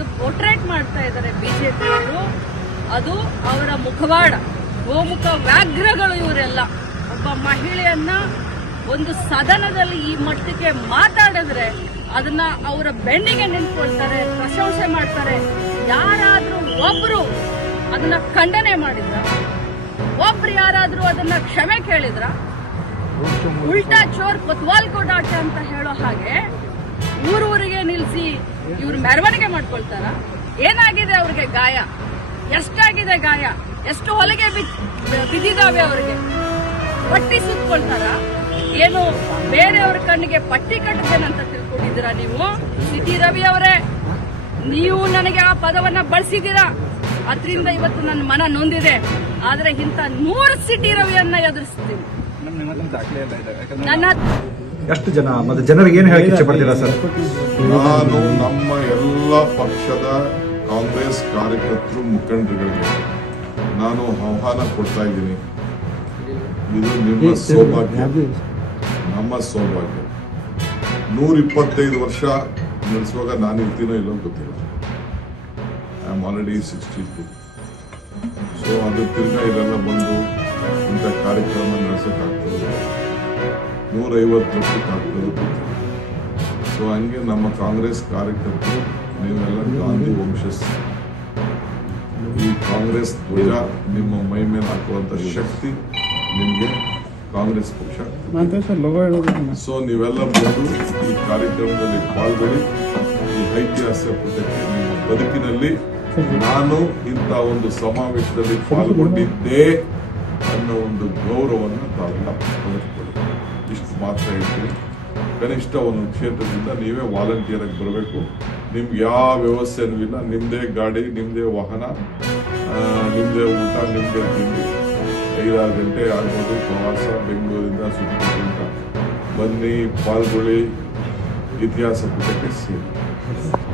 ಒಂದು ಪೋರ್ಟ್ರೇಟ್ ಮಾಡ್ತಾ ಇದ್ದಾರೆ ಬಿಜೆಪಿಯವರು. ಅದು ಅವರ ಮುಖವಾಡ, ಗೋಮುಖ ವ್ಯಾಘ್ರಗಳು ಇವರೆಲ್ಲ. ಒಬ್ಬ ಮಹಿಳೆಯನ್ನ ಒಂದು ಸದನದಲ್ಲಿ ಈ ಮಟ್ಟಕ್ಕೆ ಮಾತಾಡಿದ್ರೆ ಅದನ್ನ ಅವರ ಬೆನ್ನಿಗೆ ನಿಂತ್ಕೊಳ್ತಾರೆ, ಪ್ರಶಂಸೆ ಮಾಡ್ತಾರೆ. ಯಾರಾದ್ರೂ ಒಬ್ರು ಅದನ್ನ ಖಂಡನೆ ಮಾಡಿದ್ರ? ಒಬ್ರು ಯಾರಾದ್ರೂ ಅದನ್ನ ಕ್ಷಮೆ ಕೇಳಿದ್ರ? ಉಲ್ಟಾ ಚೋರ್ ಕೊತ್ವಾಲ್ ಕೋ ಡಾಟೆ ಅಂತ ಹೇಳೋ ಹಾಗೆ ಊರೂರಿಗೆ ನಿಲ್ಸಿ ಇವ್ರು ಮೆರವಣಿಗೆ ಮಾಡ್ಕೊಳ್ತಾರ. ಏನಾಗಿದೆ ಅವ್ರಿಗೆ ಗಾಯ? ಎಷ್ಟಾಗಿದೆ ಗಾಯ? ಎಷ್ಟು ಹೊಲಿಗೆ ಬಿದ್ದಿದಾವೆ ಅವ್ರಿಗೆ? ಪಟ್ಟಿ ಸುತ್ಕೊಳ್ತಾರ? ಏನು ಬೇರೆಯವ್ರ ಕಣ್ಣಿಗೆ ಪಟ್ಟಿ ಕಟ್ಟದೇನಂತ ತಿಳ್ಕೊಂಡಿದ್ದೀರಾ ನೀವು? ಸಿಟಿ ರವಿ ಅವರೇ, ನೀವು ನನಗೆ ಆ ಪದವನ್ನ ಬಳಸಿದ್ದೀರಾ, ಅದರಿಂದ ಇವತ್ತು ನನ್ನ ಮನ ನೊಂದಿದೆ. ಆದ್ರೆ ಇಂಥ 100 ಸಿಟಿ ರವಿಯನ್ನ ಎದುರಿಸ್ತೀನಿ. ನನ್ನ ಎಷ್ಟು ಜನ ಮತ್ತೆ ಜನರಿಗೆ ಏನು ಹೇಳಕ್ಕೆ ಇಚ್ಛೆ ಪಡ್ತೀರಾ ಸರ್? ನಾನು ನಮ್ಮ ಎಲ್ಲ ಪಕ್ಷದ ಕಾಂಗ್ರೆಸ್ ಕಾರ್ಯಕರ್ತರು ಮುಖಂಡರುಗಳಿಗೆ ನಾನು ಆಹ್ವಾನ ಕೊಡ್ತಾ ಇದ್ದೀನಿ. ಇದು ನಿಮ್ಮ ಸೌಭಾಗ್ಯ, ನಮ್ಮ ಸೌಭಾಗ್ಯ. 125 ವರ್ಷ ನಡೆಸುವಾಗ ನಾನು ಇರ್ತೀನೋ ಇಲ್ಲೋ ಗೊತ್ತಿಲ್ಲ. I am already 62. ಸೊ ಅದು ತಿರ್ಗಾ ಇದೆಲ್ಲ ಬಂದು ಇಂಥ ಕಾರ್ಯಕ್ರಮ ನಡೆಸೋಕ್ಕಾಗ್ತದೆ, 150 ವರ್ಷಕ್ಕಾಗ್ತದೆ ಗೊತ್ತಿಲ್ಲ. ಸೊ ಹಂಗೆ ನಮ್ಮ ಕಾಂಗ್ರೆಸ್ ಕಾರ್ಯಕರ್ತರು ನೀವೆಲ್ಲ ಗಾಂಧಿ ವಂಶಸ್. ಈ ಕಾಂಗ್ರೆಸ್ ಧ್ವಜ ನಿಮ್ಮ ಮೈ ಮೇಲೆ ಹಾಕುವಂತ ಶಕ್ತಿ ನಿಮಗೆ ಕಾಂಗ್ರೆಸ್ ಪಕ್ಷ. ಸೊ ನೀವೆಲ್ಲ ಬಂದು ಈ ಕಾರ್ಯಕ್ರಮದಲ್ಲಿ ಪಾಲ್ಗೊಳ್ಳಿ. ಈ ಐತಿಹಾಸಿಕ ಪುಟಕ್ಕೆ ನಿಮ್ಮ ಬದುಕಿನಲ್ಲಿ ನಾನು ಇಂಥ ಒಂದು ಸಮಾವೇಶದಲ್ಲಿ ಪಾಲ್ಗೊಂಡಿದ್ದೆ ಅನ್ನೋ ಒಂದು ಗೌರವವನ್ನು ತಾವೆಲ್ಲ ಪಡೆದುಕೊಳ್ಳಿ. ಇಷ್ಟು ಮಾತ್ರ ಹೇಳ್ತೀನಿ. ಕನಿಷ್ಠ ಒಂದು ಕ್ಷೇತ್ರದಿಂದ ನೀವೇ ವಾಲಂಟಿಯರ್ ಆಗಿ ಬರಬೇಕು. ನಿಮ್ಗೆ ಯಾವ ವ್ಯವಸ್ಥೆನೂ ಇಲ್ಲ. ನಿಮ್ಮದೇ ಗಾಡಿ, ನಿಮ್ಮದೇ ವಾಹನ, ನಿಮ್ಮದೇ ಊಟ, ನಿಮ್ಮದೇ ತಿಂಡಿ. 5-6 ಗಂಟೆ ಆಗ್ಬೋದು ಪ್ರವಾಸ ಬೆಂಗಳೂರಿಂದ ಸುತ್ತಮುತ್ತ. ಬನ್ನಿ, ಪಾಲ್ಗೊಳ್ಳಿ, ಇತಿಹಾಸ ಪುಟಕ್ಕೆ ಸೇರಿ.